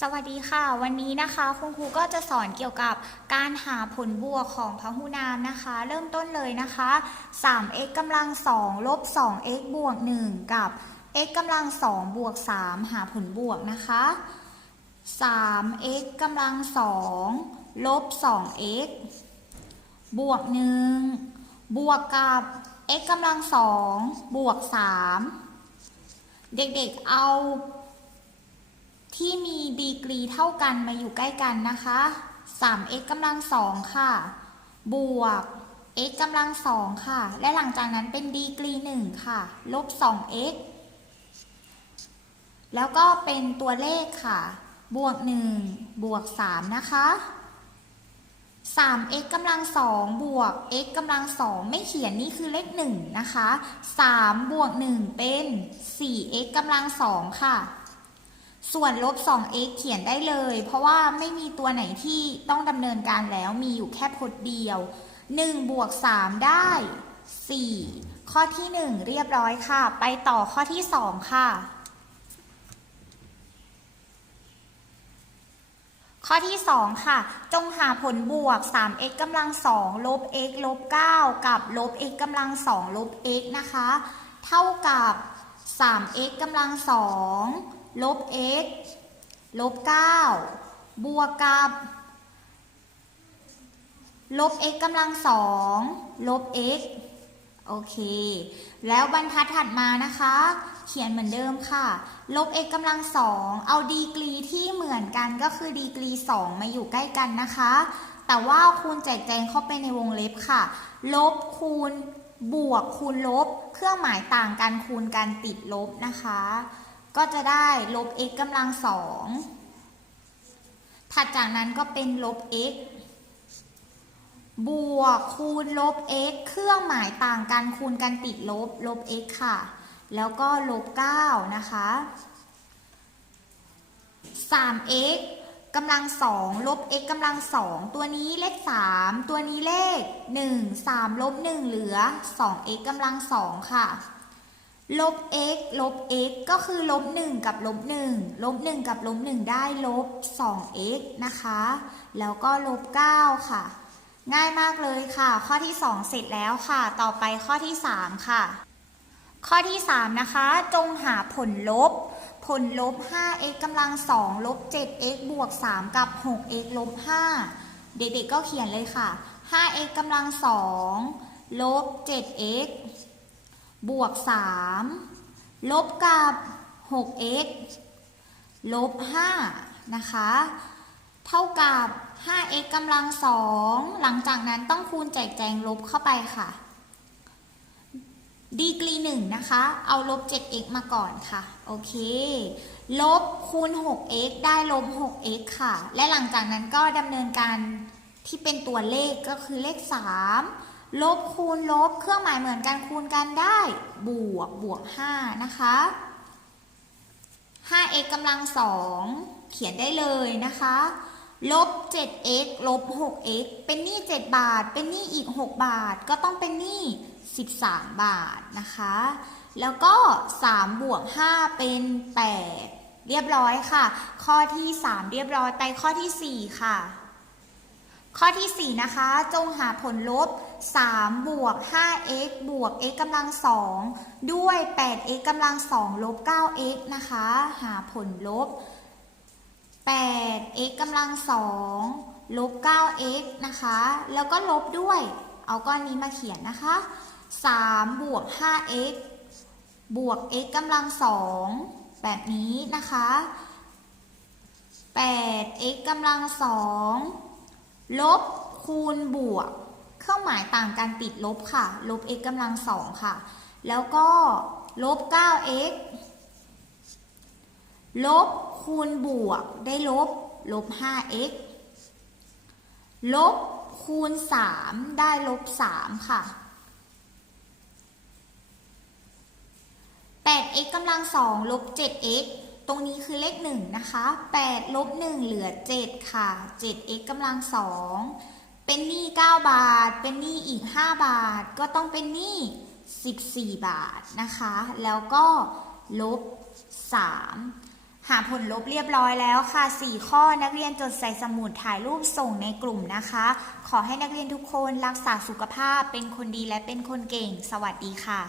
สวัสดีค่ะ วันนี้นะคะคุณครูก็จะสอนเกี่ยวกับการหาผลบวกของพหุนามนะคะ เริ่มต้นเลยนะคะ 3x กำลัง2ลบ 2x บวก 1 กับ x กำลัง2บวก 3 หาผลบวกนะคะ 3x กำลัง2ลบ 2x บวก 1 บวกกับ x กำลัง2บวก 3 เด็กๆเอา ที่มีดีกรีเท่ากันมาอยู่ใกล้กันนะคะ 3x กำลังสองค่ะ บวก x กำลังสองค่ะ และหลังจากนั้นเป็นดีกรีหนึ่งค่ะ ลบ 2x แล้วก็เป็นตัวเลขค่ะ บวก 1 บวก 3 นะคะ 3x กำลังสองบวก x กำลังสองไม่เขียนนี่คือเลข 1 นะคะ 3 บวก 1 เป็น 4x กำลังสองค่ะ ส่วนลบ 2x เขียนได้เลย เพราะว่าไม่มีตัวไหนที่ต้องดำเนินการแล้วมีอยู่แค่พจน์เดียว 1 บวก 3 ได้ 4 ข้อที่ 1 เรียบร้อยค่ะ ไปต่อข้อที่ 2 ค่ะ ข้อที่ 2 ค่ะ จงหาผลบวก 3x กำลัง 2 ลบ x ลบ 9 กับลบ x กำลัง 2 ลบ x นะคะ เท่ากับ 3x กำลัง 2 ลบ x ลบ 9 บวกกับ ลบ x กำลัง2ลบ x โอเค แล้วบรรทัดถัดมานะคะ เขียนเหมือนเดิมค่ะ ลบ x กำลังสองเอาดีกรีที่เหมือนกันก็คือดีกรี 2 มาอยู่ใกล้กันนะคะ แต่ว่าคูณแจกแจงเข้าไปในวงเล็บค่ะ ลบคูณบวกคูณลบ เครื่องหมายต่างกันคูณกันติดลบนะคะ ก็จะได้ลบ x กำลังสองถัดจากนั้นก็เป็นลบ x บวกคูณลบ x เครื่องหมายต่างกันคูณกันติดลบ ลบ x ค่ะ แล้วก็ลบ 9 นะคะ 3x กำลังสองลบ x กำลังสองตัวนี้เลข 3 ตัวนี้เลข 1 3 ลบ 1 เหลือ 2x กำลังสองค่ะ ลบ x ลบ x ก็คือลบ1กับลบ1ลบ1กับลบ1ได้ลบ 2x นะคะ แล้วก็ลบ 9 ค่ะ ง่ายมากเลยค่ะ ข้อที่ 2 เสร็จแล้วค่ะ ต่อไปข้อที่ 3 ค่ะ ข้อที่ 3 นะคะ จงหาผลลบ ผลลบ 5x กำลัง 2 ลบ 7x บวก 3 กับ 6x ลบ 5 เด็กๆก็เขียนเลยค่ะ 5x กำลัง 2 ลบ 7x บวก 3 ลบกับ 6x ลบ 5 นะคะ เท่ากับ 5x กำลังสองหลังจากนั้นต้องคูณแจกแจงลบเข้าไปค่ะ ดีกรีหนึ่งนะคะ เอาลบ 7x มาก่อนค่ะ โอเค ลบคูณ 6x ได้ลบ 6x ค่ะ และหลังจากนั้นก็ดำเนินการที่เป็นตัวเลขก็คือเลข 3 ลบคูณลบเครื่องหมายเหมือนกันคูณกันได้ บวกบวก 5 นะคะ 5x กำลังสองเขียนได้เลยนะคะ ลบ 7x ลบ 6x เป็นหนี้ 7 บาท เป็นหนี้อีก 6 บาท ก็ต้องเป็นหนี้ 13 บาทนะคะ แล้วก็ 3 บวก 5 เป็น 8 เรียบร้อยค่ะ ข้อที่ 3 เรียบร้อย ไปข้อที่ 4 ค่ะ ข้อที่ 4 นะคะ จงหาผลลบ 3 บวก 5x บวก x กำลัง 2 ด้วย 8x กำลัง 2 ลบ 9x นะคะ หาผลลบ 8x กำลัง 2 ลบ 9x นะคะ แล้วก็ลบด้วย เอาก้อนนี้มาเขียนนะคะ 3 บวก 5x บวก x กำลัง 2 แบบนี้นะคะ 8x กำลัง 2 ลบคูณบวก เครื่องหมายต่างกันติดลบค่ะ ลบ x กำลัง2ค่ะ แล้วก็ลบ 9x ลบคูณบวกได้ลบ ลบ 5x ลบคูณ 3 ได้ลบ 3 ค่ะ 8x กำลัง2ลบ 7x รงนี้คือเลข1นะคะ8ลบ1เหลือ 7 ค่ะ 7x กำลัง2เป็นหนี้9บาท เป็นหนี้อีก 5 บาท ก็ต้องเป็นหนี้14 บาทนะคะ แล้วก็ลบ 3 หาผลลบเรียบร้อยแล้วค่ะ 4 ข้อนักเรียนจดใส่สมุดถ่ายรูปส่งในกลุ่มนะคะ ขอให้นักเรียนทุกคนรักษาสุขภาพเป็นคนดีและเป็นคนเก่ง สวัสดีค่ะ